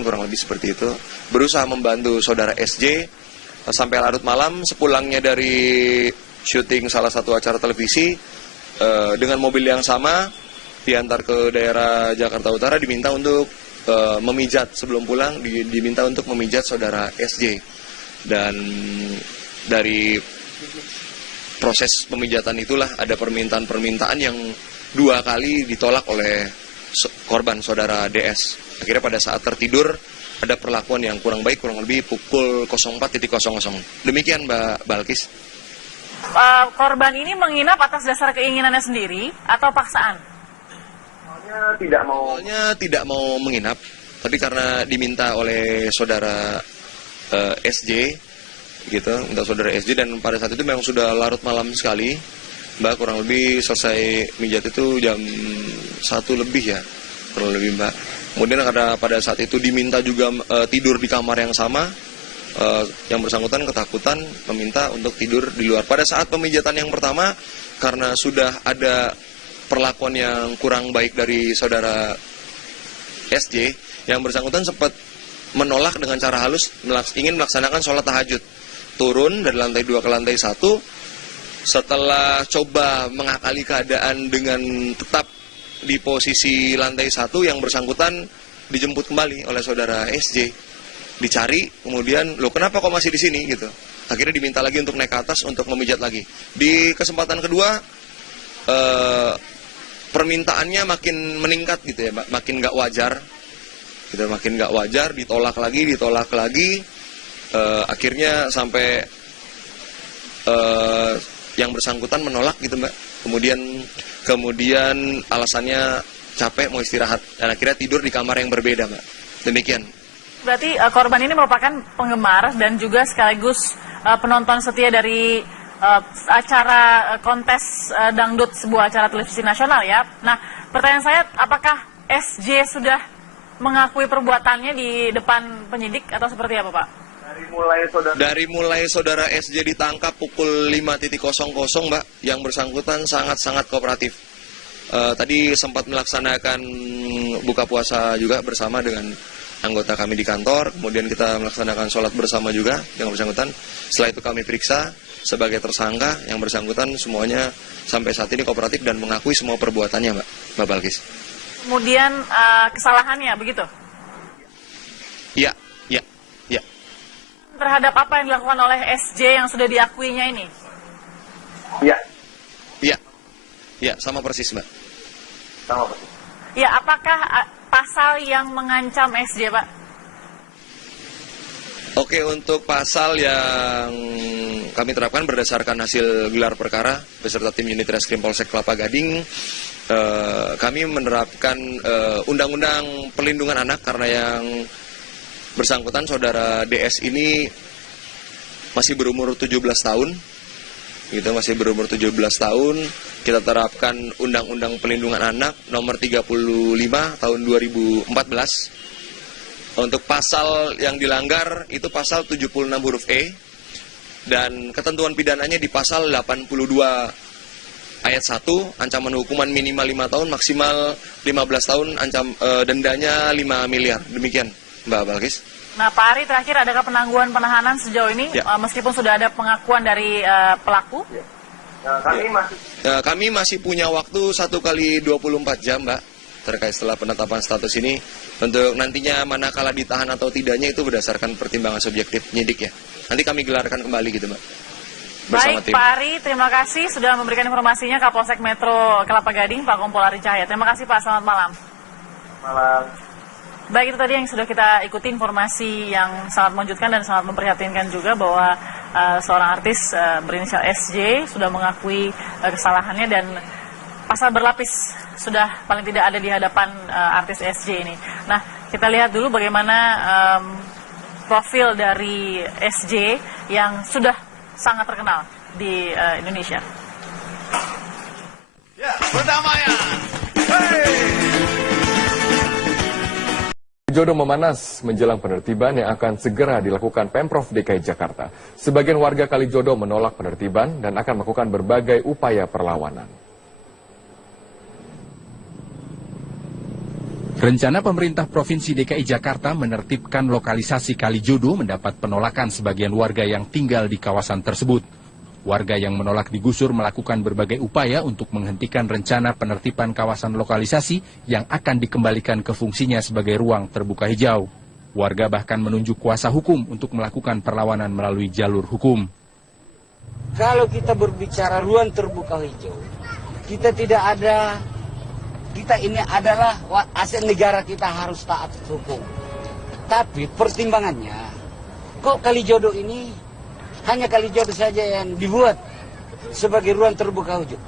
kurang lebih seperti itu, berusaha membantu saudara SJ sampai larut malam. Sepulangnya dari syuting salah satu acara televisi dengan mobil yang sama diantar ke daerah Jakarta Utara, diminta untuk memijat sebelum pulang, diminta untuk memijat saudara SJ. Dan dari proses pemijatan itulah ada permintaan yang 2 kali ditolak oleh korban saudara DS. Akhirnya pada saat tertidur ada perlakuan yang kurang baik, kurang lebih pukul 04.00. Demikian Mbak Balkis. Korban ini menginap atas dasar keinginannya sendiri atau paksaan? Awalnya tidak mau menginap, tapi karena diminta oleh saudara SJ, gitu, minta saudara SJ, dan pada saat itu memang sudah larut malam sekali, Mbak, kurang lebih selesai mijat itu jam 1 lebih ya, kurang lebih Mbak. Kemudian karena pada saat itu diminta juga tidur di kamar yang sama, yang bersangkutan ketakutan meminta untuk tidur di luar. Pada saat pemijatan yang pertama, karena sudah ada perlakuan yang kurang baik dari saudara SJ, yang bersangkutan sempat menolak dengan cara halus, ingin melaksanakan sholat tahajud. Turun dari lantai 2 ke lantai 1, setelah coba mengakali keadaan dengan tetap di posisi lantai 1, yang bersangkutan dijemput kembali oleh saudara SJ. Dicari, kemudian, loh kenapa kok masih di sini gitu. Akhirnya diminta lagi untuk naik ke atas untuk memijat lagi. Di kesempatan kedua, permintaannya makin meningkat gitu ya, makin nggak wajar. Gitu, makin nggak wajar, ditolak lagi. Akhirnya sampai yang bersangkutan menolak gitu Mbak. Kemudian alasannya capek, mau istirahat, dan akhirnya tidur di kamar yang berbeda Mbak. Demikian. Berarti korban ini merupakan penggemar dan juga sekaligus penonton setia dari acara kontes dangdut sebuah acara televisi nasional ya. Nah, pertanyaan saya, apakah SJ sudah mengakui perbuatannya di depan penyidik atau seperti apa Pak? Dari mulai saudara SJ ditangkap pukul 5.00 Mbak, yang bersangkutan sangat-sangat kooperatif. Tadi sempat melaksanakan buka puasa juga bersama dengan anggota kami di kantor, kemudian kita melaksanakan sholat bersama juga dengan bersangkutan. Setelah itu kami periksa sebagai tersangka, yang bersangkutan semuanya sampai saat ini kooperatif dan mengakui semua perbuatannya Mbak Balkis. Kemudian kesalahannya begitu? Iya. Terhadap apa yang dilakukan oleh SJ yang sudah diakuinya ini? Iya, sama persis Mbak. Ya, apakah pasal yang mengancam SJ Pak? Oke, untuk pasal yang kami terapkan berdasarkan hasil gelar perkara beserta tim unit reskrim Polsek Kelapa Gading, kami menerapkan Undang-Undang Perlindungan Anak karena yang bersangkutan saudara DS ini masih berumur 17 tahun. Gitu, masih berumur 17 tahun. Kita terapkan Undang-Undang Perlindungan Anak nomor 35 tahun 2014. Untuk pasal yang dilanggar itu pasal 76 huruf E, dan ketentuan pidananya di pasal 82 ayat 1, ancaman hukuman minimal 5 tahun, maksimal 15 tahun, dendanya 5 miliar. Demikian Mbak Balkis. Nah Pak Ari, terakhir adakah penangguhan penahanan sejauh ini Ya. Meskipun sudah ada pengakuan dari pelaku? Ya. Kami masih punya waktu 1 kali 24 jam Mbak, terkait setelah penetapan status ini. Untuk nantinya manakala ditahan atau tidaknya itu berdasarkan pertimbangan subjektif penyidik ya. Nanti kami gelarkan kembali gitu Mbak. Baik Pak Ari, terima kasih sudah memberikan informasinya Kapolsek Metro Kelapa Gading, Pak Kompol Ari Cahaya. Terima kasih Pak, selamat malam. Baik, itu tadi yang sudah kita ikuti, informasi yang sangat mengejutkan dan sangat memprihatinkan juga bahwa seorang artis berinisial SJ sudah mengakui kesalahannya, dan pasal berlapis sudah paling tidak ada di hadapan artis SJ ini. Nah, kita lihat dulu bagaimana profil dari SJ yang sudah sangat terkenal di Indonesia. Ya, pertamanya. Hey! Jodoh memanas menjelang penertiban yang akan segera dilakukan Pemprov DKI Jakarta. Sebagian warga Kalijodo menolak penertiban dan akan melakukan berbagai upaya perlawanan. Rencana pemerintah Provinsi DKI Jakarta menertibkan lokalisasi Kalijodo mendapat penolakan sebagian warga yang tinggal di kawasan tersebut. Warga yang menolak digusur melakukan berbagai upaya untuk menghentikan rencana penertiban kawasan lokalisasi yang akan dikembalikan ke fungsinya sebagai ruang terbuka hijau. Warga bahkan menunjuk kuasa hukum untuk melakukan perlawanan melalui jalur hukum. Kalau kita berbicara ruang terbuka hijau, kita ini adalah aset negara, kita harus taat hukum. Tapi pertimbangannya, kok Kalijodo ini hanya Kalijodo saja yang dibuat sebagai ruang terbuka hijau.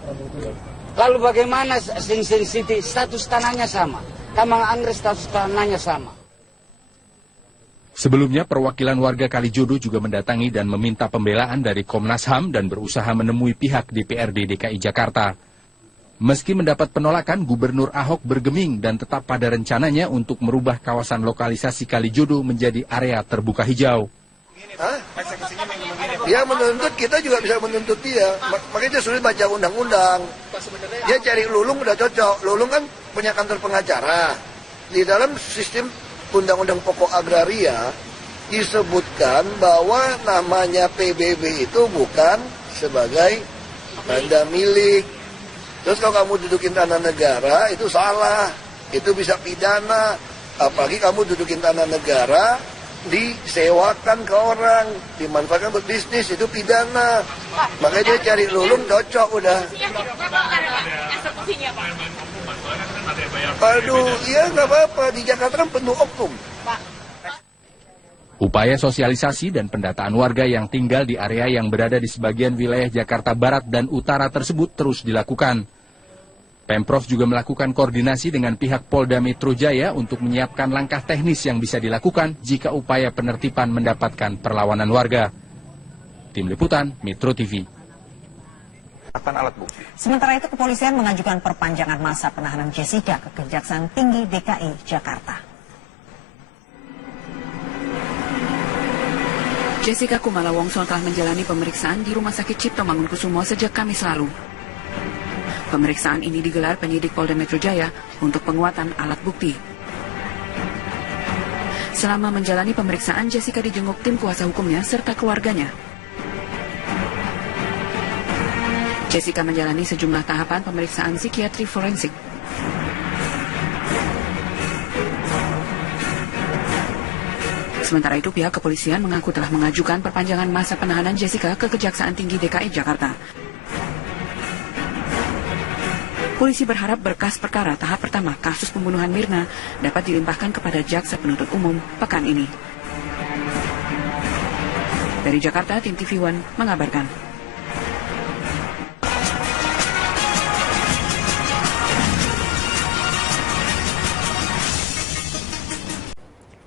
Lalu bagaimana sensitif status tanahnya sama, Taman Anggrek status tanahnya sama. Sebelumnya perwakilan warga Kalijodo juga mendatangi dan meminta pembelaan dari Komnas HAM dan berusaha menemui pihak DPRD DKI Jakarta. Meski mendapat penolakan, Gubernur Ahok bergeming dan tetap pada rencananya untuk merubah kawasan lokalisasi Kalijodo menjadi area terbuka hijau. Dia menuntut, kita juga bisa menuntut dia. Makanya dia sulit baca undang-undang. Dia cari Lulung udah cocok. Lulung kan punya kantor pengacara. Di dalam sistem Undang-Undang Pokok Agraria disebutkan bahwa namanya PBB itu bukan sebagai tanda milik. Terus kalau kamu dudukin tanah negara, itu salah. Itu bisa pidana. Apalagi kamu dudukin tanah negara, disewakan ke orang, dimanfaatkan buat bisnis, itu pidana. Makanya dia cari Lulung, cocok udah. Aduh, iya nggak apa-apa. Di Jakarta kan penuh oknum. Upaya sosialisasi dan pendataan warga yang tinggal di area yang berada di sebagian wilayah Jakarta Barat dan Utara tersebut terus dilakukan. Pemprov juga melakukan koordinasi dengan pihak Polda Metro Jaya untuk menyiapkan langkah teknis yang bisa dilakukan jika upaya penertiban mendapatkan perlawanan warga. Tim Liputan, Metro TV. Sementara itu, kepolisian mengajukan perpanjangan masa penahanan Jessica ke Kejaksaan Tinggi DKI Jakarta. Jessica Kumala Wongso telah menjalani pemeriksaan di Rumah Sakit Cipto Mangunkusumo sejak Kamis lalu. Pemeriksaan ini digelar penyidik Polda Metro Jaya untuk penguatan alat bukti. Selama menjalani pemeriksaan, Jessica dijenguk tim kuasa hukumnya serta keluarganya. Jessica menjalani sejumlah tahapan pemeriksaan psikiatri forensik. Sementara itu, pihak kepolisian mengaku telah mengajukan perpanjangan masa penahanan Jessica ke Kejaksaan Tinggi DKI Jakarta. Polisi berharap berkas perkara tahap pertama kasus pembunuhan Mirna dapat dilimpahkan kepada Jaksa Penuntut Umum pekan ini. Dari Jakarta, tim TV One mengabarkan.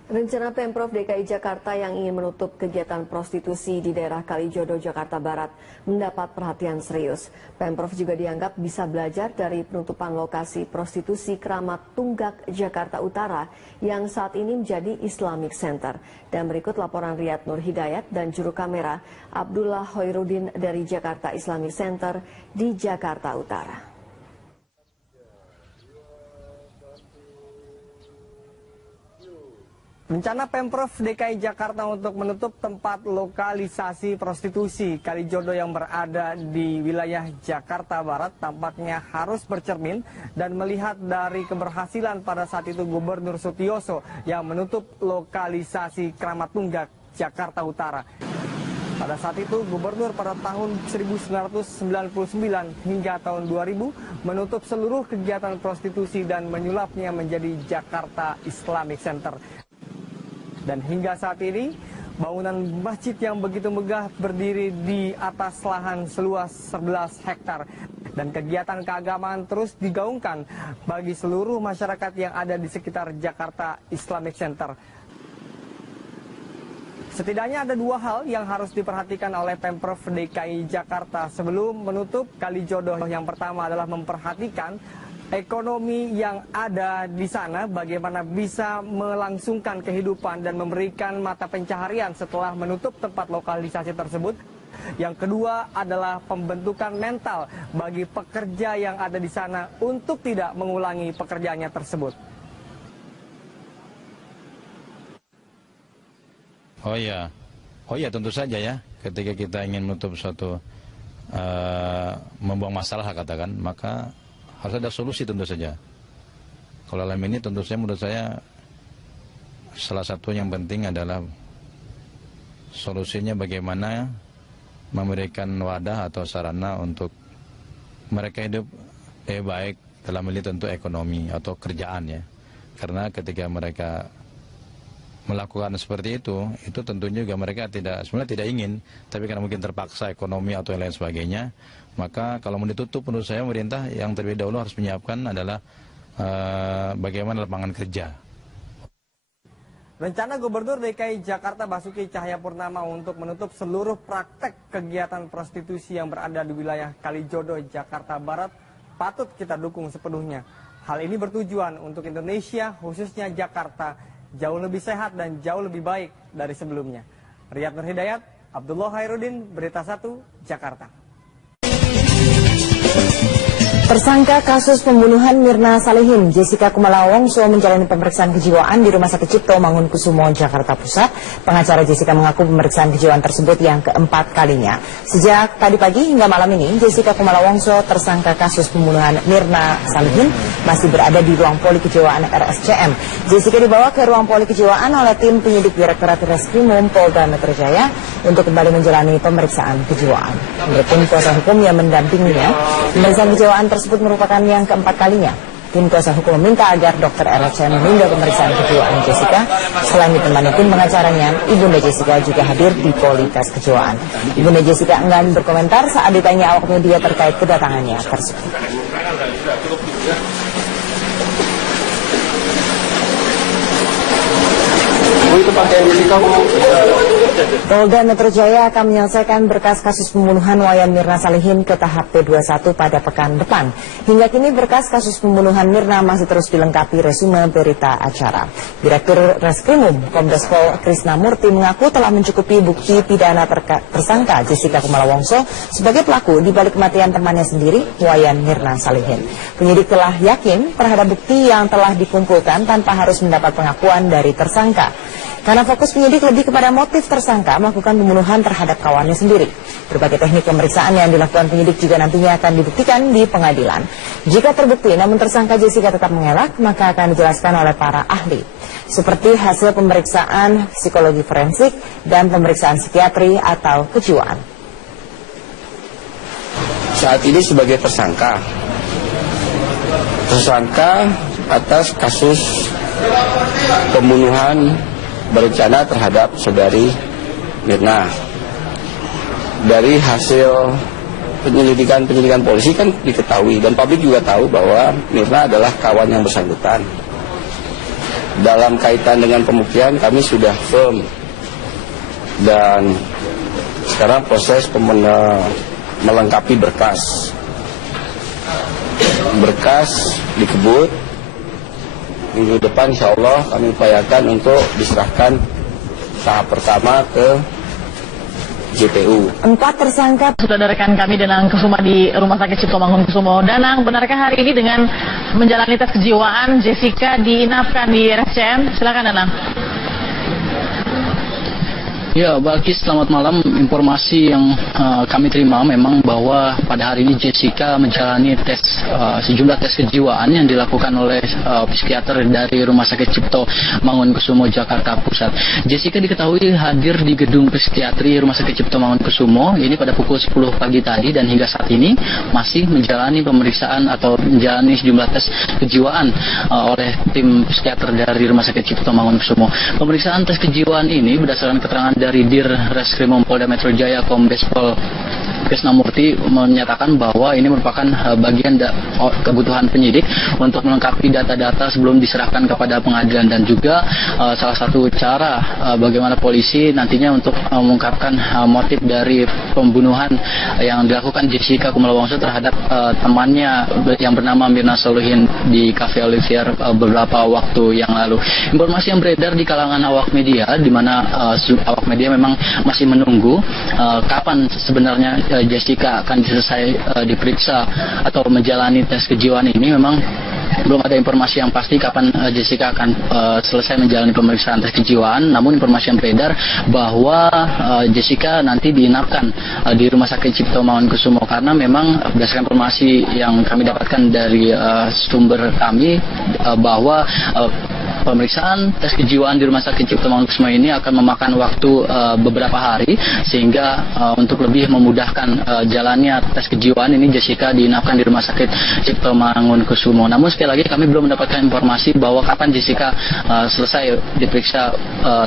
Rencana Pemprov DKI Jakarta yang ingin menutup kegiatan prostitusi di daerah Kalijodo, Jakarta Barat mendapat perhatian serius. Pemprov juga dianggap bisa belajar dari penutupan lokasi prostitusi Keramat Tunggak, Jakarta Utara yang saat ini menjadi Islamic Center. Dan berikut laporan Riyad Nur Hidayat dan juru kamera Abdullah Hoirudin dari Jakarta Islamic Center di Jakarta Utara. Rencana Pemprov DKI Jakarta untuk menutup tempat lokalisasi prostitusi Kalijodo yang berada di wilayah Jakarta Barat tampaknya harus bercermin dan melihat dari keberhasilan pada saat itu Gubernur Sutioso yang menutup lokalisasi Keramat Tunggak, Jakarta Utara. Pada saat itu Gubernur pada tahun 1999 hingga tahun 2000 menutup seluruh kegiatan prostitusi dan menyulapnya menjadi Jakarta Islamic Center. Dan hingga saat ini, bangunan masjid yang begitu megah berdiri di atas lahan seluas 11 hektar. Dan kegiatan keagamaan terus digaungkan bagi seluruh masyarakat yang ada di sekitar Jakarta Islamic Center. Setidaknya ada dua hal yang harus diperhatikan oleh Pemprov DKI Jakarta sebelum menutup Kalijodo. Yang pertama adalah memperhatikan ekonomi yang ada di sana, bagaimana bisa melangsungkan kehidupan dan memberikan mata pencaharian setelah menutup tempat lokalisasi tersebut. Yang kedua adalah pembentukan mental bagi pekerja yang ada di sana untuk tidak mengulangi pekerjaannya tersebut. Oh iya tentu saja ya. Ketika kita ingin menutup suatu membuang masalah katakan, maka harus ada solusi tentu saja. Kalau dalam ini tentu saja menurut saya salah satu yang penting adalah solusinya bagaimana memberikan wadah atau sarana untuk mereka hidup baik, dalam ini tentu ekonomi atau kerjaan ya. Karena ketika mereka melakukan seperti itu tentunya juga mereka sebenarnya tidak ingin, tapi karena mungkin terpaksa ekonomi atau yang lain sebagainya, maka kalau mau ditutup menurut saya pemerintah yang terlebih dahulu harus menyiapkan adalah bagaimana lapangan kerja. Rencana Gubernur DKI Jakarta Basuki Cahayapurnama untuk menutup seluruh praktek kegiatan prostitusi yang berada di wilayah Kalijodo, Jakarta Barat patut kita dukung sepenuhnya. Hal ini bertujuan untuk Indonesia, khususnya Jakarta, jauh lebih sehat dan jauh lebih baik dari sebelumnya. Riyad Nurhidayat, Abdullah Hairudin, Berita 1, Jakarta. Tersangka kasus pembunuhan Mirna Salihin, Jessica Kumala Wongso menjalani pemeriksaan kejiwaan di Rumah Sakit Cipto Mangunkusumo, Jakarta Pusat. Pengacara Jessica mengaku pemeriksaan kejiwaan tersebut yang keempat kalinya. Sejak tadi pagi hingga malam ini, Jessica Kumala Wongso, tersangka kasus pembunuhan Mirna Salihin, masih berada di ruang poli kejiwaan RSCM. Jessica dibawa ke ruang poli kejiwaan oleh tim penyidik Direktorat Reskrimum Polda Metro Jaya untuk kembali menjalani pemeriksaan kejiwaan. Menurut tim kuasa hukum yang mendampinginya, pemeriksaan kejiwaan tersebut merupakan yang keempat kalinya. Tim kuasa hukum meminta agar dokter RSCM menunda pemeriksaan kejiwaan Jessica. Selain ditemani tim pengacaranya, Ibunda Jessica juga hadir di poli tes kejiwaan. Ibunda Jessica enggan berkomentar saat ditanya awak media terkait kedatangannya tersebut. Polda Metro Jaya akan menyelesaikan berkas kasus pembunuhan Wayan Mirna Salihin ke tahap P21 pada pekan depan. Hingga kini berkas kasus pembunuhan Mirna masih terus dilengkapi resume berita acara. Direktur Reskrimum Kombes Pol Krisna Murti mengaku telah mencukupi bukti pidana tersangka Jessica Kumala Wongso sebagai pelaku di balik kematian temannya sendiri, Wayan Mirna Salihin. Penyidik telah yakin terhadap bukti yang telah dikumpulkan tanpa harus mendapat pengakuan dari tersangka. Karena fokus penyidik lebih kepada motif tersangka melakukan pembunuhan terhadap kawannya sendiri. Berbagai teknik pemeriksaan yang dilakukan penyidik juga nantinya akan dibuktikan di pengadilan. Jika terbukti namun tersangka Jessica tetap mengelak, maka akan dijelaskan oleh para ahli. Seperti hasil pemeriksaan psikologi forensik dan pemeriksaan psikiatri atau kejiwaan. Saat ini sebagai tersangka atas kasus pembunuhan berencana terhadap saudari Mirna. Dari hasil penyelidikan polisi kan diketahui dan publik juga tahu bahwa Mirna adalah kawan yang bersangkutan. Dalam kaitan dengan pembuktian kami sudah firm dan sekarang proses melengkapi berkas dikebut. Minggu depan insya Allah kami upayakan untuk diserahkan tahap pertama ke JPU. 4 tersangka sudah ada rekan kami Danang Kusuma di Rumah Sakit Cipto Mangunkusumo. Danang, benarkah hari ini dengan menjalani tes kejiwaan Jessica diinapkan di RSCM? Silakan Danang. Ya, Balkis, selamat malam. Informasi yang kami terima memang bahwa pada hari ini Jessica menjalani tes sejumlah tes kejiwaan yang dilakukan oleh psikiater dari Rumah Sakit Cipto Mangunkusumo, Jakarta Pusat. Jessica diketahui hadir di gedung psikiatri Rumah Sakit Cipto Mangunkusumo ini pada pukul 10 pagi tadi dan hingga saat ini masih menjalani pemeriksaan atau menjalani sejumlah tes kejiwaan oleh tim psikiater dari Rumah Sakit Cipto Mangunkusumo. Pemeriksaan tes kejiwaan ini berdasarkan keterangan dari Dir Reskrimum Polda Metro Jaya Kombes Pol Krisna Murti menyatakan bahwa ini merupakan bagian kebutuhan penyidik untuk melengkapi data-data sebelum diserahkan kepada pengadilan dan juga salah satu cara bagaimana polisi nantinya untuk mengungkapkan motif dari pembunuhan yang dilakukan Jessica Kumala Wongso terhadap temannya yang bernama Mirna Salihin di Cafe Olivier beberapa waktu yang lalu. Informasi yang beredar di kalangan awak media di mana awak media memang masih menunggu kapan sebenarnya Jessica akan selesai diperiksa atau menjalani tes kejiwaan ini. Memang belum ada informasi yang pasti kapan Jessica akan selesai menjalani pemeriksaan tes kejiwaan. Namun informasi yang beredar bahwa Jessica nanti diinapkan di Rumah Sakit Cipto Mangunkusumo, karena memang berdasarkan informasi yang kami dapatkan dari sumber kami bahwa pemeriksaan tes kejiwaan di Rumah Sakit Cipto Mangunkusumo ini akan memakan waktu beberapa hari, sehingga untuk lebih memudahkan jalannya tes kejiwaan ini Jessica diinapkan di Rumah Sakit Cipto Mangunkusumo. Namun sekali lagi kami belum mendapatkan informasi bahwa kapan Jessica selesai diperiksa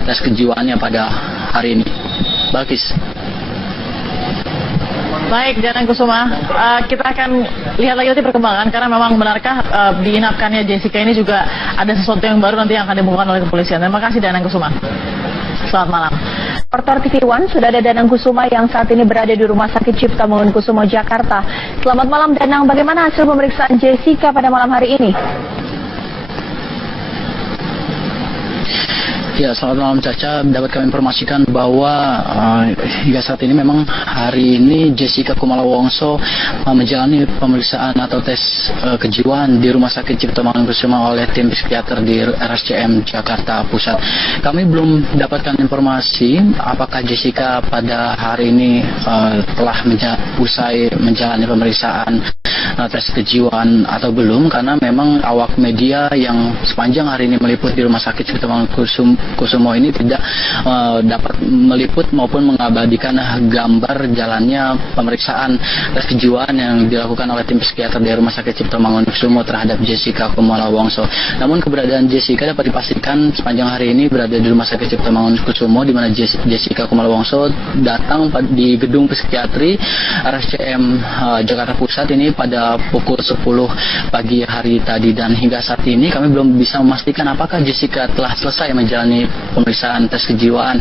tes kejiwaannya pada hari ini. Balkis. Baik, Danang Kusuma, kita akan lihat lagi nanti perkembangan, karena memang benarkah diinapkannya Jessica ini juga ada sesuatu yang baru nanti yang akan dibuka oleh kepolisian. Terima kasih Danang Kusuma. Selamat malam. Reporter TV One, sudah ada Danang Kusuma yang saat ini berada di Rumah Sakit Cipto Mangunkusumo, Jakarta. Selamat malam Danang, bagaimana hasil pemeriksaan Jessica pada malam hari ini? Ya, selamat malam Caca. Dapat kami informasikan bahwa hingga saat ini memang hari ini Jessica Kumala Wongso menjalani pemeriksaan atau tes kejiwaan di Rumah Sakit Cipto Mangunkusumo oleh tim psikiater di RSCM Jakarta Pusat. Kami belum dapatkan informasi apakah Jessica pada hari ini telah usai menjalani pemeriksaan tes kejiwaan atau belum, karena memang awak media yang sepanjang hari ini meliput di Rumah Sakit Cipto Mangunkusumo ini tidak dapat meliput maupun mengabadikan gambar jalannya pemeriksaan tes kejiwaan yang dilakukan oleh tim psikiater di Rumah Sakit Cipto Mangunkusumo terhadap Jessica Kumala Wongso. Namun keberadaan Jessica dapat dipastikan sepanjang hari ini berada di Rumah Sakit Cipto Mangunkusumo, di mana Jessica Kumala Wongso datang di gedung psikiatri RSCM Jakarta Pusat ini pada pukul 10 pagi hari tadi, dan hingga saat ini kami belum bisa memastikan apakah Jessica telah selesai menjalani pemeriksaan tes kejiwaan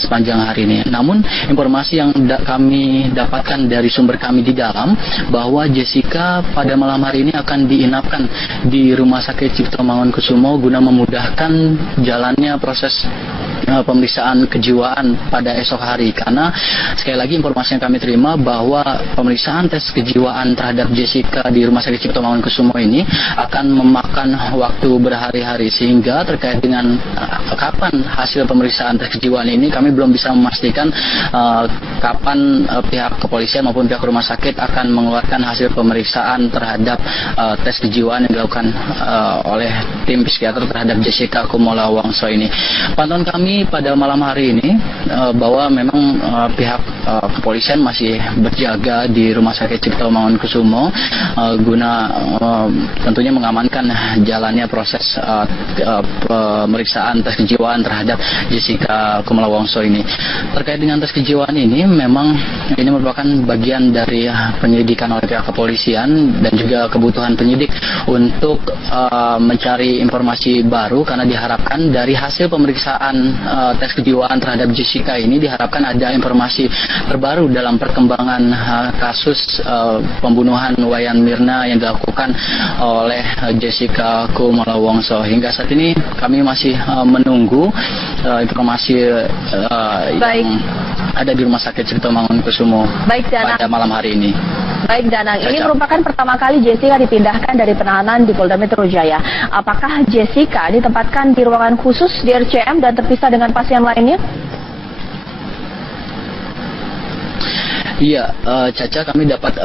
sepanjang hari ini. Namun informasi yang kami dapatkan dari sumber kami di dalam bahwa Jessica pada malam hari ini akan diinapkan di Rumah Sakit Cipto Mangunkusumo guna memudahkan jalannya proses pemeriksaan kejiwaan pada esok hari, karena sekali lagi informasi yang kami terima bahwa pemeriksaan tes kejiwaan terhadap Jessica di Rumah Sakit Cipto Mangunkusumo ini akan memakan waktu berhari-hari, sehingga terkait dengan kapan hasil pemeriksaan tes kejiwaan ini kami belum bisa memastikan kapan pihak kepolisian maupun pihak rumah sakit akan mengeluarkan hasil pemeriksaan terhadap tes kejiwaan yang dilakukan oleh tim psikiater terhadap Jessica Kumala Wongso ini. Pantauan kami pada malam hari ini bahwa memang pihak kepolisian masih berjaga di Rumah Sakit Cipto Mangunkusumo guna tentunya mengamankan jalannya proses pemeriksaan tes kejiwaan terhadap Jessica Kumala Wongso ini. Terkait dengan tes kejiwaan ini, memang ini merupakan bagian dari penyelidikan oleh pihak kepolisian dan juga kebutuhan penyidik untuk mencari informasi baru, karena diharapkan dari hasil pemeriksaan tes kejiwaan terhadap Jessica ini diharapkan ada informasi terbaru dalam perkembangan kasus pembunuhan Wayan Mirna yang dilakukan oleh Jessica Kumala Wongso. Hingga saat ini kami masih menunggu informasi yang ada di Rumah Sakit Cipto Mangunkusumo pada malam hari ini. Baik Danang, ini merupakan pertama kali Jessica dipindahkan dari penahanan di Polda Metro Jaya. Apakah Jessica ditempatkan di ruangan khusus di RCM dan terpisah dengan pasien lainnya? Iya, Caca, kami dapat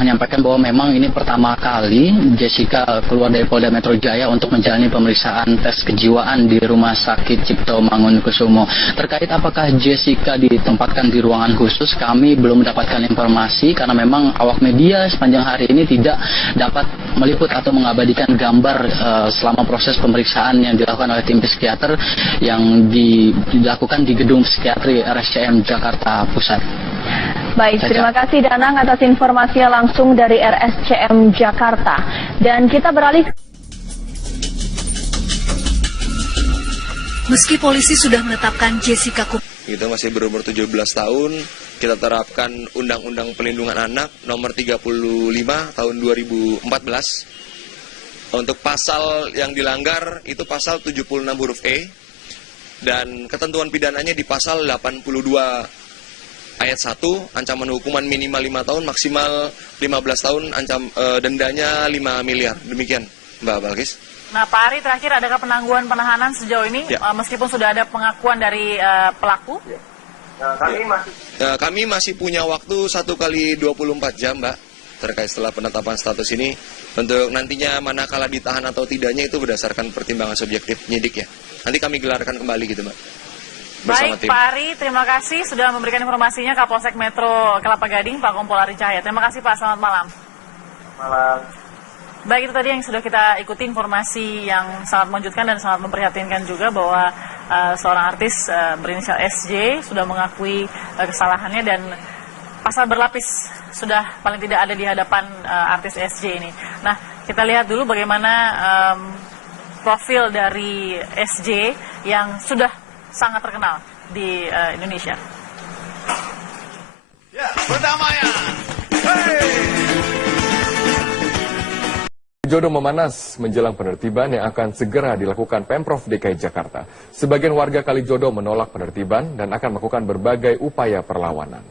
menyampaikan bahwa memang ini pertama kali Jessica keluar dari Polda Metro Jaya untuk menjalani pemeriksaan tes kejiwaan di Rumah Sakit Cipto Mangunkusumo. Terkait apakah Jessica ditempatkan di ruangan khusus, kami belum mendapatkan informasi, karena memang awak media sepanjang hari ini tidak dapat meliput atau mengabadikan gambar selama proses pemeriksaan yang dilakukan oleh tim psikiater yang dilakukan di gedung psikiatri RSCM Jakarta Pusat. Baik, terima kasih Danang atas informasinya langsung dari RSCM Jakarta. Dan kita beralih. Meski polisi sudah menetapkan Jessica Kita masih berumur 17 tahun, kita terapkan Undang-Undang Pelindungan Anak nomor 35 tahun 2014. Untuk pasal yang dilanggar itu pasal 76 huruf E, dan ketentuan pidananya di pasal 82 Ayat 1, ancaman hukuman minimal 5 tahun, maksimal 15 tahun, dendanya 5 miliar. Demikian, Mbak Balkis. Nah, Pak Ari, terakhir adakah penangguhan penahanan sejauh ini, meskipun sudah ada pengakuan dari pelaku? Kami masih punya waktu 1 kali 24 jam, Mbak, terkait setelah penetapan status ini. Untuk nantinya manakala ditahan atau tidaknya itu berdasarkan pertimbangan subjektif penyidik ya. Nanti kami gelarkan kembali gitu, Mbak. Baik, Pak Ari, terima kasih sudah memberikan informasinya Kapolsek Metro Kelapa Gading, Pak Kompol Ari Cahaya. Terima kasih, Pak. Selamat malam. Malam. Baik, itu tadi yang sudah kita ikuti informasi yang sangat mengejutkan dan sangat memprihatinkan juga bahwa seorang artis berinisial SJ sudah mengakui kesalahannya dan pasal berlapis sudah paling tidak ada di hadapan artis SJ ini. Nah, kita lihat dulu bagaimana profil dari SJ yang sudah sangat terkenal di Indonesia. Ya, pertamanya. Jodoh memanas menjelang penertiban yang akan segera dilakukan Pemprov DKI Jakarta. Sebagian warga Kalijodo menolak penertiban dan akan melakukan berbagai upaya perlawanan.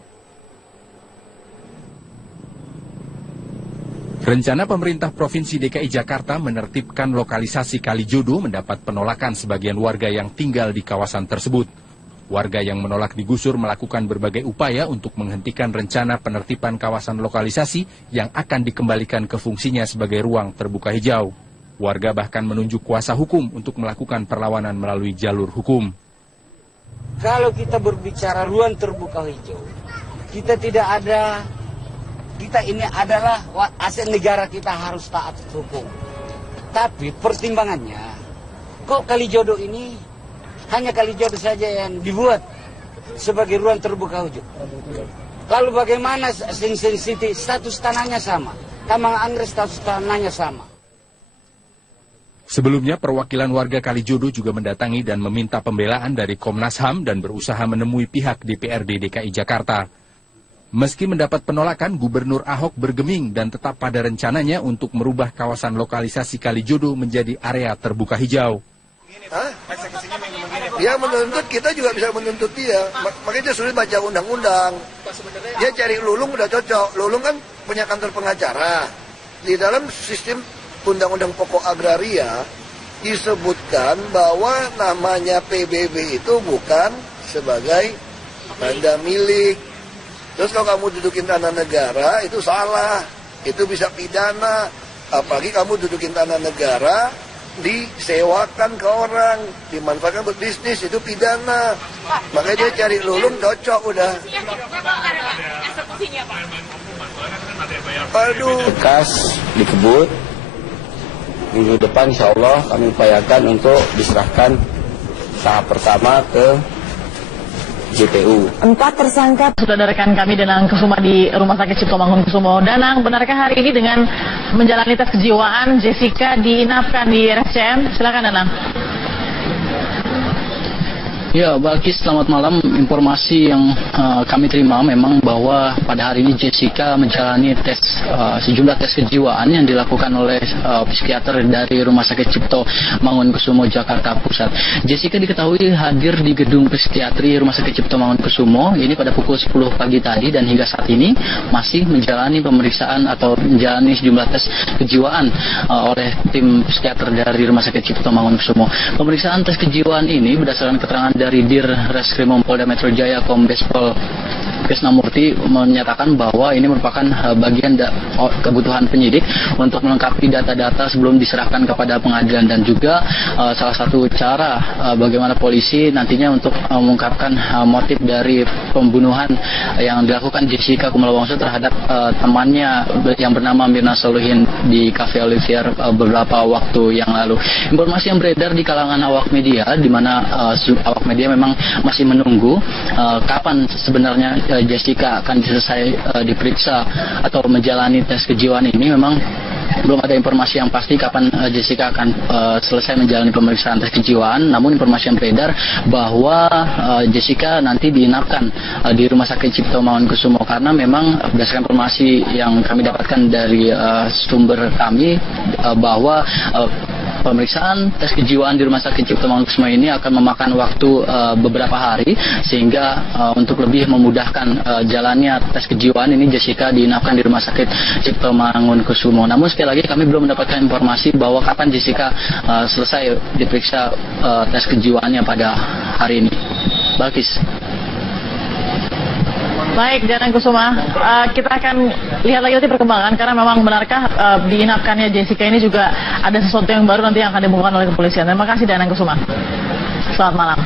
Rencana pemerintah Provinsi DKI Jakarta menertibkan lokalisasi Kalijodo mendapat penolakan sebagian warga yang tinggal di kawasan tersebut. Warga yang menolak digusur melakukan berbagai upaya untuk menghentikan rencana penertiban kawasan lokalisasi yang akan dikembalikan ke fungsinya sebagai ruang terbuka hijau. Warga bahkan menunjuk kuasa hukum untuk melakukan perlawanan melalui jalur hukum. Kalau kita berbicara ruang terbuka hijau, kita ini adalah aset negara, kita harus taat hukum. Tapi pertimbangannya, kok Kalijodo ini hanya Kalijodo saja yang dibuat sebagai ruang terbuka hijau. Lalu bagaimana Sing City status tanahnya sama, Taman Anggrek status tanahnya sama. Sebelumnya perwakilan warga Kalijodo juga mendatangi dan meminta pembelaan dari Komnas HAM dan berusaha menemui pihak DPRD DKI Jakarta. Meski mendapat penolakan, Gubernur Ahok bergeming dan tetap pada rencananya untuk merubah kawasan lokalisasi Kalijodo menjadi area terbuka hijau. Dia menuntut, kita juga bisa menuntut dia. Makanya dia sulit baca undang-undang. Dia cari Lulung udah cocok. Lulung kan punya kantor pengacara. Di dalam sistem undang-undang pokok agraria disebutkan bahwa namanya PBB itu bukan sebagai tanda milik. Terus kalau kamu dudukin tanah negara itu salah. Itu bisa pidana. Apalagi kamu dudukin tanah negara disewakan ke orang, dimanfaatkan buat bisnis, itu pidana. Makanya dia cari Lulung cocok udah. Aduh. Bekas dikebut. Minggu depan insya Allah kami upayakan untuk diserahkan tahap pertama ke JPU. 4 tersangka. Sudah ada rekan kami Danang Kusuma di Rumah Sakit Cipto Mangunkusumo. Danang, benarkah hari ini dengan menjalani tes kejiwaan Jessica diinapkan di RSCM? Silakan Danang. Ya, Balkis, selamat malam. Informasi yang kami terima memang bahwa pada hari ini Jessica menjalani tes sejumlah tes kejiwaan yang dilakukan oleh psikiater dari Rumah Sakit Cipto Mangunkusumo Jakarta Pusat. Jessica diketahui hadir di gedung psikiatri Rumah Sakit Cipto Mangunkusumo ini pada pukul 10 pagi tadi dan hingga saat ini masih menjalani pemeriksaan atau menjalani sejumlah tes kejiwaan oleh tim psikiater dari Rumah Sakit Cipto Mangunkusumo. Pemeriksaan tes kejiwaan ini berdasarkan keterangan dari Dir Reskrimum Polda Metro Jaya Kombes Pol Krisnamurti menyatakan bahwa ini merupakan bagian kebutuhan penyidik untuk melengkapi data-data sebelum diserahkan kepada pengadilan dan juga salah satu cara bagaimana polisi nantinya untuk mengungkapkan motif dari pembunuhan yang dilakukan Jessica Kumala Wongso terhadap temannya yang bernama Mirna Solihin di Cafe Olivier beberapa waktu yang lalu. Informasi yang beredar di kalangan awak media di mana awak media memang masih menunggu kapan sebenarnya Jessica akan selesai diperiksa atau menjalani tes kejiwaan ini. Memang belum ada informasi yang pasti kapan Jessica akan selesai menjalani pemeriksaan tes kejiwaan. Namun informasi yang beredar bahwa Jessica nanti diinapkan di Rumah Sakit Cipto Mangunkusumo karena memang berdasarkan informasi yang kami dapatkan dari sumber kami bahwa pemeriksaan tes kejiwaan di Rumah Sakit Cipto Mangunkusumo ini akan memakan waktu beberapa hari, sehingga untuk lebih memudahkan jalannya tes kejiwaan ini Jessica diinapkan di Rumah Sakit Cipto Mangunkusumo. Namun sekali lagi kami belum mendapatkan informasi bahwa kapan Jessica selesai diperiksa tes kejiwaannya pada hari ini. Balkis. Baik, Danang Kusuma, kita akan lihat lagi nanti perkembangan, karena memang benarkah diinapkannya Jessica ini juga ada sesuatu yang baru nanti yang akan dibuka oleh kepolisian. Terima kasih Danang Kusuma. Selamat malam.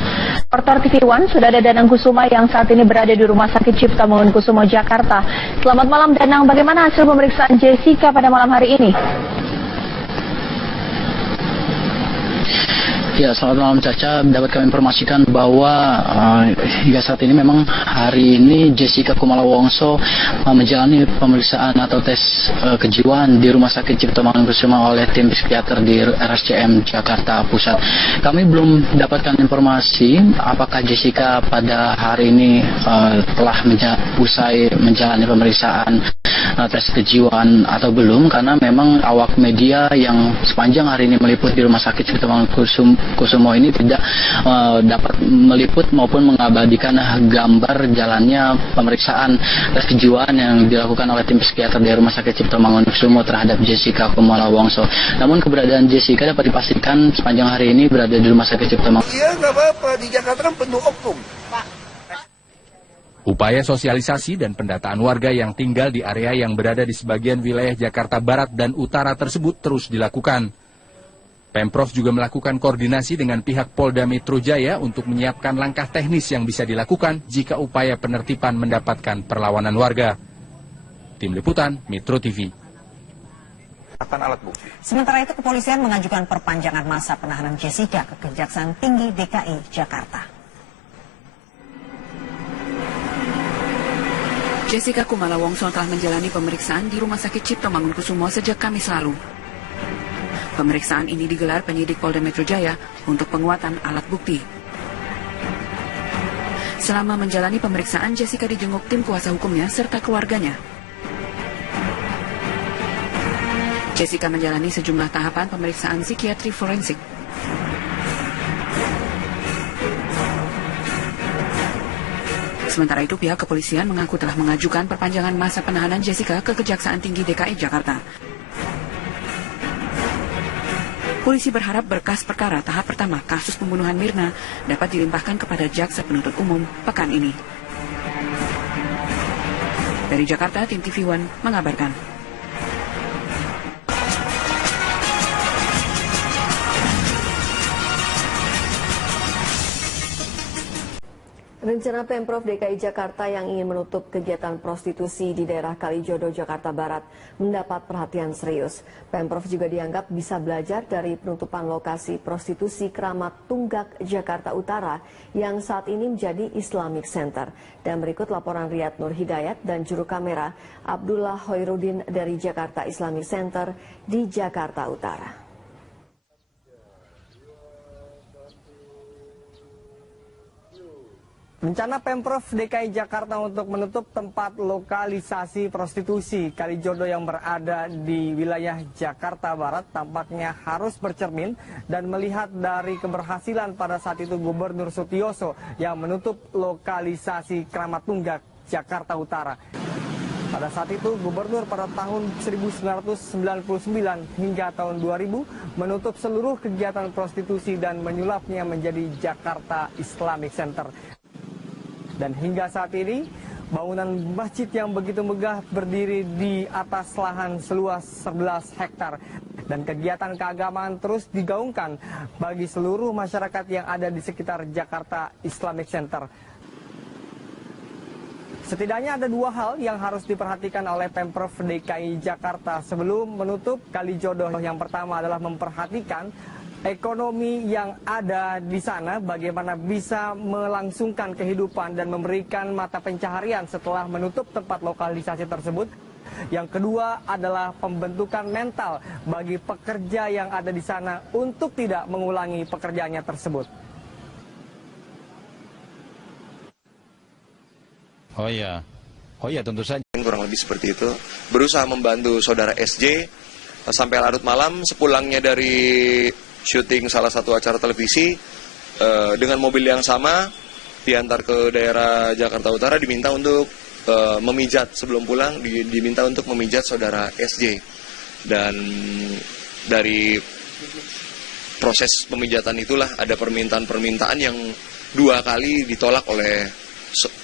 Reporter TV One, sudah ada Danang Kusuma yang saat ini berada di Rumah Sakit Cipto Mangunkusumo, Jakarta. Selamat malam Danang, bagaimana hasil pemeriksaan Jessica pada malam hari ini? Ya, selamat malam Caca. Dapat kami informasikan bahwa hingga saat ini memang hari ini Jessica Kumala Wongso menjalani pemeriksaan atau tes kejiwaan di Rumah Sakit Cipto Mangunkusumo oleh tim psikiater di RSCM Jakarta Pusat. Kami belum dapatkan informasi apakah Jessica pada hari ini telah usai menjalani pemeriksaan tes kejiwaan atau belum, karena memang awak media yang sepanjang hari ini meliput di Rumah Sakit Cipto Mangunkusumo ini tidak dapat meliput maupun mengabadikan gambar jalannya pemeriksaan tes kejiwaan yang dilakukan oleh tim psikiater di Rumah Sakit Cipto Mangunkusumo terhadap Jessica Kumala Wongso. Namun keberadaan Jessica dapat dipastikan sepanjang hari ini berada di Rumah Sakit Cipto Mangunkusumo. Iya, nggak apa-apa, di Jakarta kan penuh oknum. Upaya sosialisasi dan pendataan warga yang tinggal di area yang berada di sebagian wilayah Jakarta Barat dan Utara tersebut terus dilakukan. Pemprov juga melakukan koordinasi dengan pihak Polda Metro Jaya untuk menyiapkan langkah teknis yang bisa dilakukan jika upaya penertiban mendapatkan perlawanan warga. Tim Liputan Metro TV. Alat bukti. Sementara itu kepolisian mengajukan perpanjangan masa penahanan Jessica ke Kejaksaan Tinggi DKI Jakarta. Jessica Kumala Wongso telah menjalani pemeriksaan di Rumah Sakit Cipto Mangunkusumo sejak Kamis lalu. Pemeriksaan ini digelar penyidik Polda Metro Jaya untuk penguatan alat bukti. Selama menjalani pemeriksaan, Jessica dijenguk tim kuasa hukumnya serta keluarganya. Jessica menjalani sejumlah tahapan pemeriksaan psikiatri forensik. Sementara itu, pihak kepolisian mengaku telah mengajukan perpanjangan masa penahanan Jessica ke Kejaksaan Tinggi DKI Jakarta. Polisi berharap berkas perkara tahap pertama kasus pembunuhan Mirna dapat dilimpahkan kepada Jaksa Penuntut Umum pekan ini. Dari Jakarta, tim TV One mengabarkan. Rencana Pemprov DKI Jakarta yang ingin menutup kegiatan prostitusi di daerah Kalijodo, Jakarta Barat mendapat perhatian serius. Pemprov juga dianggap bisa belajar dari penutupan lokasi prostitusi Keramat Tunggak, Jakarta Utara yang saat ini menjadi Islamic Center. Dan berikut laporan Riyad Nur Hidayat dan juru kamera Abdullah Hoirudin dari Jakarta Islamic Center di Jakarta Utara. Rencana Pemprov DKI Jakarta untuk menutup tempat lokalisasi prostitusi Kalijodo yang berada di wilayah Jakarta Barat tampaknya harus bercermin dan melihat dari keberhasilan pada saat itu Gubernur Sutioso yang menutup lokalisasi Keramat Tunggak, Jakarta Utara. Pada saat itu Gubernur pada tahun 1999 hingga tahun 2000 menutup seluruh kegiatan prostitusi dan menyulapnya menjadi Jakarta Islamic Center. Dan hingga saat ini, bangunan masjid yang begitu megah berdiri di atas lahan seluas 11 hektar. Dan kegiatan keagamaan terus digaungkan bagi seluruh masyarakat yang ada di sekitar Jakarta Islamic Center. Setidaknya ada dua hal yang harus diperhatikan oleh Pemprov DKI Jakarta sebelum menutup Kalijodo. Yang pertama adalah memperhatikan ekonomi yang ada di sana, bagaimana bisa melangsungkan kehidupan dan memberikan mata pencaharian setelah menutup tempat lokalisasi tersebut. Yang kedua adalah pembentukan mental bagi pekerja yang ada di sana untuk tidak mengulangi pekerjaannya tersebut. Oh iya tentu saja. Kurang lebih seperti itu. Berusaha membantu saudara SJ sampai larut malam. Sepulangnya dari syuting salah satu acara televisi dengan mobil yang sama diantar ke daerah Jakarta Utara, diminta untuk memijat sebelum pulang, diminta untuk memijat saudara SJ. Dan dari proses pemijatan itulah ada permintaan yang 2 kali ditolak oleh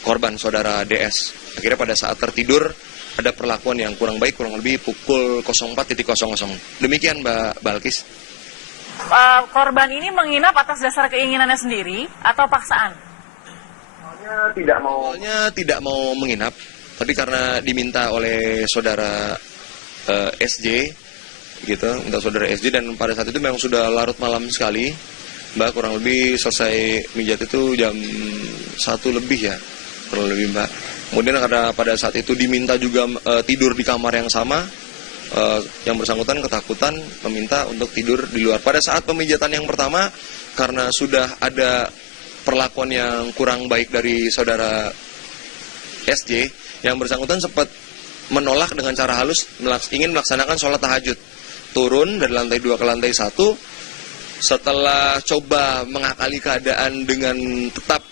korban saudara DS. Akhirnya pada saat tertidur ada perlakuan yang kurang baik, kurang lebih pukul 04.00. Demikian Mbak Balkis. Korban ini menginap atas dasar keinginannya sendiri atau paksaan? Awalnya tidak mau menginap, tapi karena diminta oleh saudara SJ, gitu, minta saudara SJ, dan pada saat itu memang sudah larut malam sekali, Mbak, kurang lebih selesai mijat itu jam 1 lebih ya, kurang lebih Mbak. Kemudian karena pada saat itu diminta juga tidur di kamar yang sama, yang bersangkutan ketakutan meminta untuk tidur di luar. Pada saat pemijatan yang pertama, karena sudah ada perlakuan yang kurang baik dari saudara SJ, yang bersangkutan sempat menolak dengan cara halus, ingin melaksanakan sholat tahajud. Turun dari lantai 2 ke lantai 1, setelah coba mengakali keadaan dengan tetap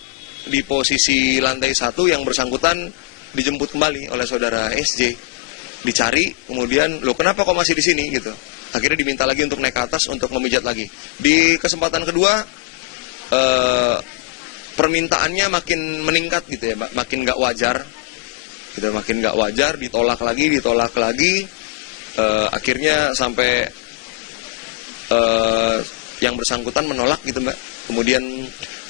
di posisi lantai 1, yang bersangkutan dijemput kembali oleh saudara SJ, dicari, kemudian lo kenapa kok masih di sini gitu. Akhirnya diminta lagi untuk naik ke atas untuk memijat lagi. Di kesempatan kedua permintaannya makin meningkat gitu ya, makin nggak wajar, gitu, makin nggak wajar, ditolak lagi. Akhirnya sampai yang bersangkutan menolak gitu Mbak.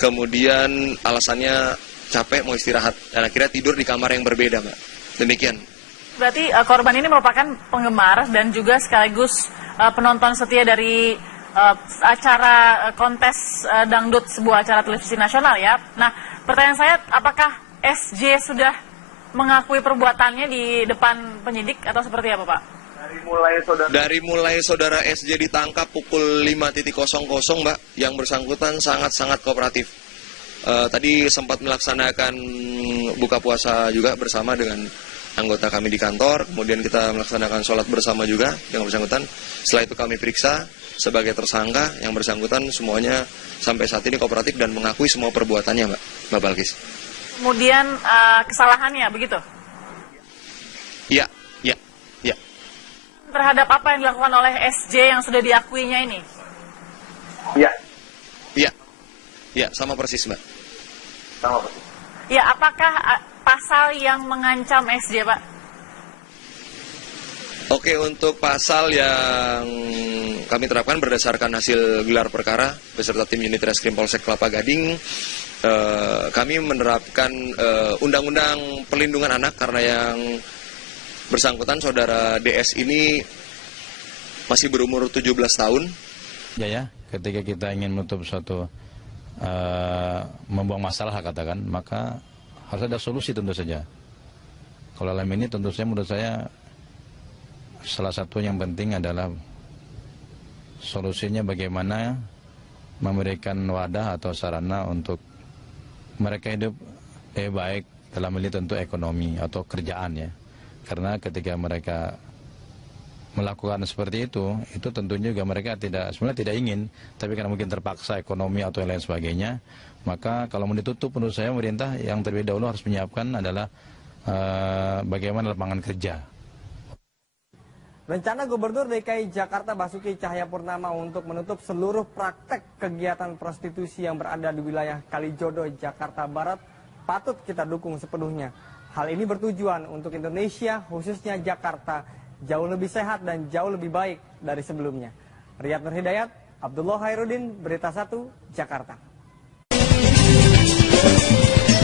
Kemudian alasannya capek, mau istirahat, dan akhirnya tidur di kamar yang berbeda Mbak. Demikian. Berarti korban ini merupakan penggemar dan juga sekaligus penonton setia dari acara kontes dangdut sebuah acara televisi nasional ya. Nah, pertanyaan saya, apakah SJ sudah mengakui perbuatannya di depan penyidik atau seperti apa Pak? Dari mulai saudara SJ ditangkap pukul 5.00 Mbak, yang bersangkutan sangat-sangat kooperatif. Tadi sempat melaksanakan buka puasa juga bersama dengan anggota kami di kantor, kemudian kita melaksanakan sholat bersama juga yang bersangkutan. Setelah itu kami periksa sebagai tersangka, yang bersangkutan semuanya sampai saat ini kooperatif dan mengakui semua perbuatannya Mbak Balkis. Kemudian kesalahannya begitu? Iya. Terhadap apa yang dilakukan oleh SJ yang sudah diakuinya ini? Iya, sama persis Mbak. Ya, apakah pasal yang mengancam SJ Pak? Oke, untuk pasal yang kami terapkan berdasarkan hasil gelar perkara beserta tim unit Reskrim Polsek Kelapa Gading, kami menerapkan Undang-Undang Perlindungan Anak karena yang bersangkutan saudara DS ini masih berumur 17 tahun. Ya, ketika kita ingin menutup suatu membuang masalah katakan, maka harus ada solusi tentu saja. Kalau dalam ini tentu saja menurut saya salah satu yang penting adalah solusinya bagaimana memberikan wadah atau sarana untuk mereka hidup baik, dalam ini tentu ekonomi atau kerjaan ya. Karena ketika mereka melakukan seperti itu tentunya juga mereka sebenarnya tidak ingin, tapi karena mungkin terpaksa ekonomi atau yang lain sebagainya, maka kalau mau ditutup menurut saya pemerintah yang terlebih dahulu harus menyiapkan adalah bagaimana lapangan kerja. Rencana Gubernur DKI Jakarta Basuki Cahayapurnama untuk menutup seluruh praktek kegiatan prostitusi yang berada di wilayah Kalijodo, Jakarta Barat patut kita dukung sepenuhnya. Hal ini bertujuan untuk Indonesia, khususnya Jakarta, jauh lebih sehat dan jauh lebih baik dari sebelumnya. Riyad Nur Hidayat, Abdullah Hairudin, Berita 1, Jakarta.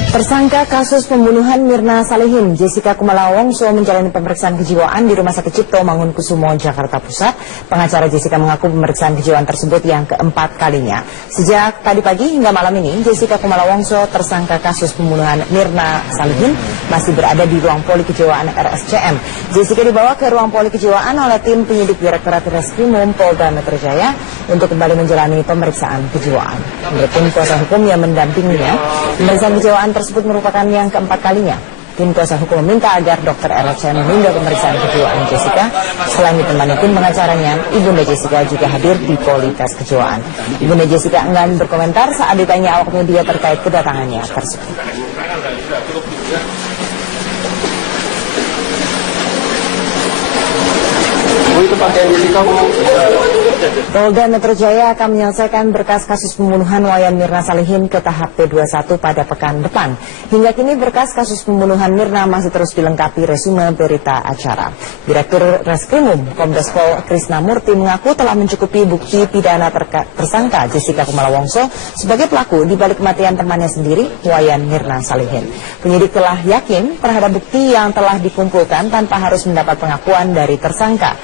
Tersangka kasus pembunuhan Mirna Salihin, Jessica Kumala Wongso menjalani pemeriksaan kejiwaan di Rumah Sakit Cipto Mangunkusumo, Jakarta Pusat. Pengacara Jessica mengaku pemeriksaan kejiwaan tersebut yang keempat kalinya. Sejak tadi pagi hingga malam ini, Jessica Kumala Wongso, tersangka kasus pembunuhan Mirna Salihin, masih berada di ruang poli kejiwaan RSCM. Jessica dibawa ke ruang poli kejiwaan oleh tim penyidik Direktorat Reskrimum Polda Metro Jaya untuk kembali menjalani pemeriksaan kejiwaan. Menurut tim kuasa hukum yang mendampinginya, pemeriksaan kejiwaan tersebut merupakan yang keempat kalinya. Tim kuasa hukum meminta agar Dr. RSCM menunda pemeriksaan kejiwaan Jessica. Selain ditemani tim pengacaranya, Ibunda Jessica juga hadir di polites kejiwaan. Ibunda Jessica enggan berkomentar saat ditanya awak media terkait kedatangannya tersebut. Polda Metro Jaya akan menyelesaikan berkas kasus pembunuhan Wayan Mirna Salihin ke tahap P21 pada pekan depan. Hingga kini berkas kasus pembunuhan Mirna masih terus dilengkapi resume berita acara. Direktur Reskrimum Kombes Pol Krisna Murti mengaku telah mencukupi bukti pidana tersangka Jessica Kumala Wongso sebagai pelaku di balik kematian temannya sendiri, Wayan Mirna Salihin. Penyidik telah yakin terhadap bukti yang telah dikumpulkan tanpa harus mendapat pengakuan dari tersangka.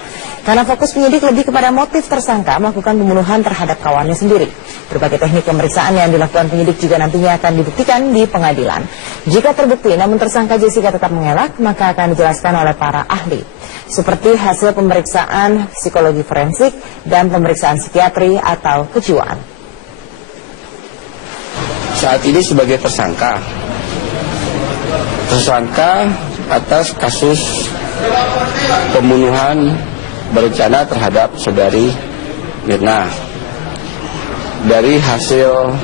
Karena fokus penyidik lebih kepada motif tersangka melakukan pembunuhan terhadap kawannya sendiri. Berbagai teknik pemeriksaan yang dilakukan penyidik juga nantinya akan dibuktikan di pengadilan. Jika terbukti namun tersangka Jessica tetap mengelak, maka akan dijelaskan oleh para ahli. Seperti hasil pemeriksaan psikologi forensik dan pemeriksaan psikiatri atau kejiwaan. Saat ini sebagai tersangka atas kasus pembunuhan berencana terhadap saudari Mirna. Dari hasil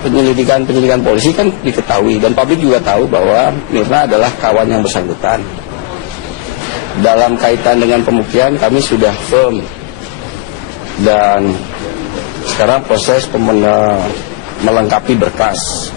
penyelidikan polisi kan diketahui dan publik juga tahu bahwa Mirna adalah kawan yang bersangkutan. Dalam kaitan dengan pembuktian kami sudah firm dan sekarang proses melengkapi berkas.